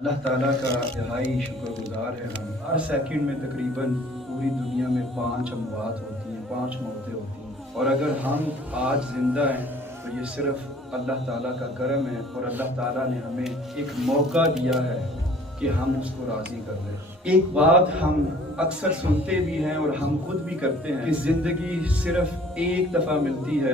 اللہ تعالیٰ کا انتہائی شکر گزار ہے ہم۔ ہر سیکنڈ میں تقریباً پوری دنیا میں 5 اموات ہوتی ہیں، 5 موتیں ہوتی ہیں، اور اگر ہم آج زندہ ہیں تو یہ صرف اللہ تعالیٰ کا کرم ہے، اور اللہ تعالیٰ نے ہمیں ایک موقع دیا ہے کہ ہم اس کو راضی کر لیں۔ ایک بات ہم اکثر سنتے بھی ہیں اور ہم خود بھی کرتے ہیں کہ زندگی صرف ایک دفعہ ملتی ہے،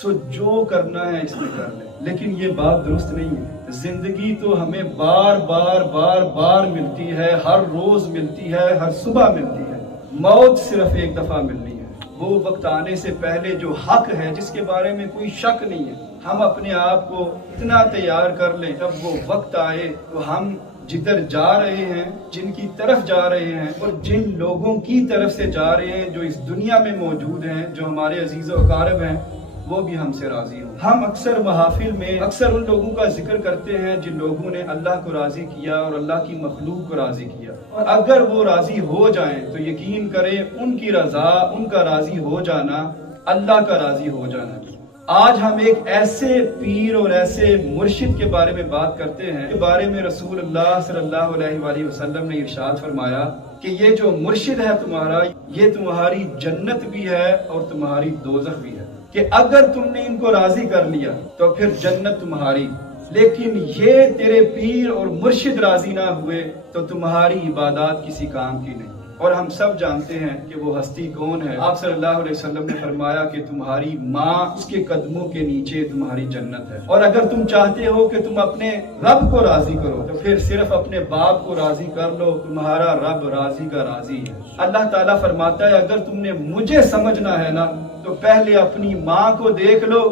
سو جو کرنا ہے اس میں کر لیں، لیکن یہ بات درست نہیں ہے۔ زندگی تو ہمیں بار بار ملتی ہے، ہر روز ملتی ہے، ہر صبح ملتی ہے۔ موت صرف ایک دفعہ ملنی ہے۔ وہ وقت آنے سے پہلے جو حق ہے، جس کے بارے میں کوئی شک نہیں ہے، ہم اپنے آپ کو اتنا تیار کر لیں، جب وہ وقت آئے تو ہم جدھر جا رہے ہیں، جن کی طرف جا رہے ہیں اور جن لوگوں کی طرف سے جا رہے ہیں جو اس دنیا میں موجود ہیں، جو ہمارے عزیز و اقارب ہیں، وہ بھی ہم سے راضی ہوں۔ ہم اکثر محافل میں اکثر ان لوگوں کا ذکر کرتے ہیں جن لوگوں نے اللہ کو راضی کیا اور اللہ کی مخلوق کو راضی کیا، اور اگر وہ راضی ہو جائیں تو یقین کریں ان کی رضا، ان کا راضی ہو جانا اللہ کا راضی ہو جانا۔ آج ہم ایک ایسے پیر اور ایسے مرشد کے بارے میں بات کرتے ہیں کے بارے میں رسول اللہ صلی اللہ علیہ وآلہ وسلم نے ارشاد فرمایا کہ یہ جو مرشد ہے تمہارا، یہ تمہاری جنت بھی ہے اور تمہاری دوزخ بھی ہے، کہ اگر تم نے ان کو راضی کر لیا تو پھر جنت تمہاری، لیکن یہ تیرے پیر اور مرشد راضی نہ ہوئے تو تمہاری عبادات کسی کام کی نہیں۔ اور ہم سب جانتے ہیں کہ وہ ہستی کون ہے۔ آپ صلی اللہ علیہ وسلم نے فرمایا کہ تمہاری ماں، اس کے قدموں کے نیچے تمہاری جنت ہے۔ اور اگر تم چاہتے ہو کہ تم اپنے رب کو راضی کرو تو پھر صرف اپنے باپ کو راضی کر لو، تمہارا رب راضی کا راضی ہے۔ اللہ تعالیٰ فرماتا ہے اگر تم نے مجھے سمجھنا ہے نا تو پہلے اپنی ماں کو دیکھ لو،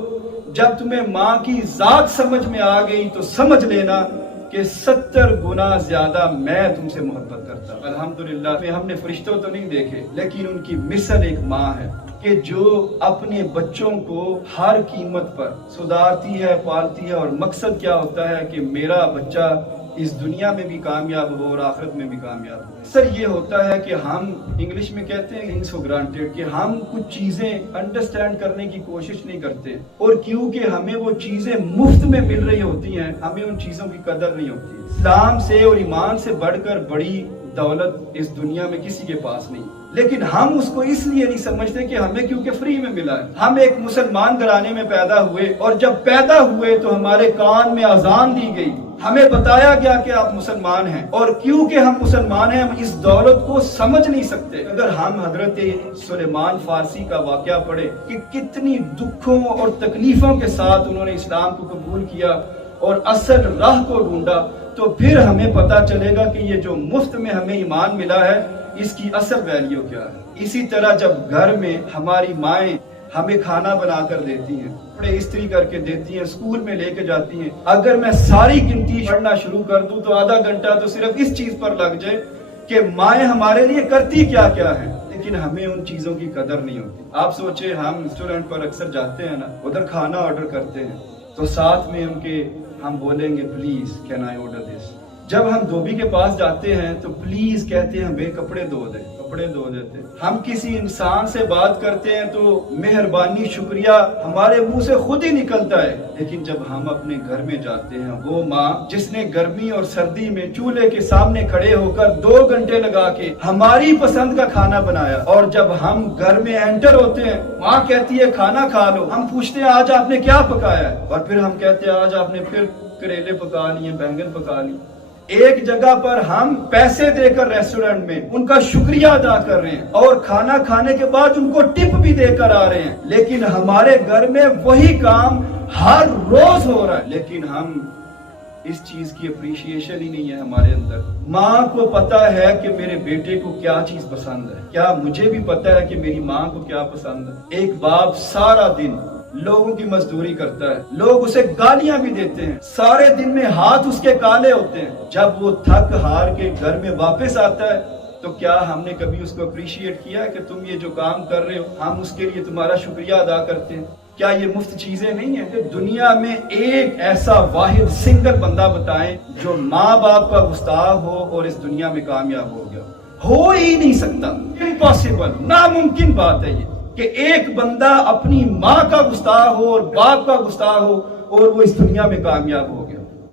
جب تمہیں ماں کی ذات سمجھ میں آ گئی تو سمجھ لینا کہ 70 گنا زیادہ میں تم سے محبت کرتا ہوں۔ الحمدللہ ہم نے فرشتوں تو نہیں دیکھے، لیکن ان کی مثل ایک ماں ہے کہ جو اپنے بچوں کو ہر قیمت پر سدھارتی ہے، پالتی ہے، اور مقصد کیا ہوتا ہے کہ میرا بچہ اس دنیا میں بھی کامیاب ہو اور آخرت میں بھی کامیاب ہو۔ سر یہ ہوتا ہے کہ ہم انگلش میں کہتے ہیں تھنگس فار گرانٹیڈ، کہ ہم کچھ چیزیں انڈرسٹینڈ کرنے کی کوشش نہیں کرتے، اور کیونکہ ہمیں وہ چیزیں مفت میں مل رہی ہوتی ہیں ہمیں ان چیزوں کی قدر نہیں ہوتی۔ اسلام سے اور ایمان سے بڑھ کر بڑی دولت اس دنیا میں کسی کے پاس نہیں، لیکن ہم اس کو اس لیے نہیں سمجھتے کہ ہمیں کیونکہ فری میں ملا ہے۔ ہم ایک مسلمان گھرانے میں پیدا ہوئے، اور جب پیدا ہوئے تو ہمارے کان میں اذان دی گئی، ہمیں بتایا گیا کہ آپ مسلمان ہیں، اور کیونکہ ہم مسلمان ہیں ہم اس دولت کو سمجھ نہیں سکتے۔ اگر ہم حضرت سلیمان فارسی کا واقعہ پڑھے کہ کتنی دکھوں اور تکلیفوں کے ساتھ انہوں نے اسلام کو قبول کیا اور اصل راہ کو ڈھونڈا، تو پھر ہمیں پتا چلے گا کہ یہ جو مفت میں ہمیں ایمان ملا ہے اس کی اصل ویلیو کیا ہے۔ اسی طرح جب گھر میں ہماری مائیں ہمیں کھانا بنا کر دیتی ہیں، کپڑے استری کر کے دیتی ہیں، اسکول میں لے کے جاتی ہیں، اگر میں ساری گنتی پڑھنا شروع کر دوں تو آدھا گھنٹہ تو صرف اس چیز پر لگ جائے کہ مائیں ہمارے لیے کرتی کیا کیا ہے، لیکن ہمیں ان چیزوں کی قدر نہیں ہوتی۔ آپ سوچیں ہم ریسٹورینٹ پر اکثر جاتے ہیں نا، ادھر کھانا آرڈر کرتے ہیں تو ساتھ میں ان کے ہم بولیں گے پلیز کین آئی آرڈر دس۔ جب ہم دھوبی کے پاس جاتے ہیں تو پلیز کہتے ہیں ہمیں کپڑے دھو دیں، کپڑے دھو دیتے ہیں۔ ہم کسی انسان سے بات کرتے ہیں تو مہربانی، شکریہ ہمارے منہ سے خود ہی نکلتا ہے، لیکن جب ہم اپنے گھر میں جاتے ہیں، وہ ماں جس نے گرمی اور سردی میں چولہے کے سامنے کھڑے ہو کر 2 گھنٹے لگا کے ہماری پسند کا کھانا بنایا، اور جب ہم گھر میں انٹر ہوتے ہیں ماں کہتی ہے کھانا کھا لو، ہم پوچھتے ہیں آج آپ نے کیا پکایا ہے، اور پھر ہم کہتے ہیں آج آپ نے پھر کریلے پکا لیے، بینگن پکا لیے۔ ایک جگہ پر ہم پیسے دے کر ریسٹورینٹ میں ان کا شکریہ ادا کر رہے ہیں اور کھانا کھانے کے بعد ان کو ٹپ بھی دے کر آ رہے ہیں، لیکن ہمارے گھر میں وہی کام ہر روز ہو رہا ہے، لیکن ہم اس چیز کی اپریشیشن ہی نہیں ہے ہمارے اندر۔ ماں کو پتا ہے کہ میرے بیٹے کو کیا چیز پسند ہے، کیا مجھے بھی پتا ہے کہ میری ماں کو کیا پسند ہے۔ ایک باپ سارا دن لوگوں کی مزدوری کرتا ہے، لوگ اسے گالیاں بھی دیتے ہیں، سارے دن میں ہاتھ اس کے کالے ہوتے ہیں، جب وہ تھک ہار کے گھر میں واپس آتا ہے تو کیا ہم نے کبھی اس کو اپریشیٹ کیا کہ تم یہ جو کام کر رہے ہو ہم اس کے لیے تمہارا شکریہ ادا کرتے ہیں؟ کیا یہ مفت چیزیں نہیں ہیں؟ کہ دنیا میں ایک ایسا واحد سنگل بندہ بتائیں جو ماں باپ کا گستاخ ہو اور اس دنیا میں کامیاب ہو گیا؟ ہو ہی نہیں سکتا، امپاسبل، ناممکن بات ہے یہ کہ ایک بندہ اپنی ماں کا گستاخ ہو اور باپ کا گستاخ ہو اور وہ اس دنیا میں کامیاب ہو گیا۔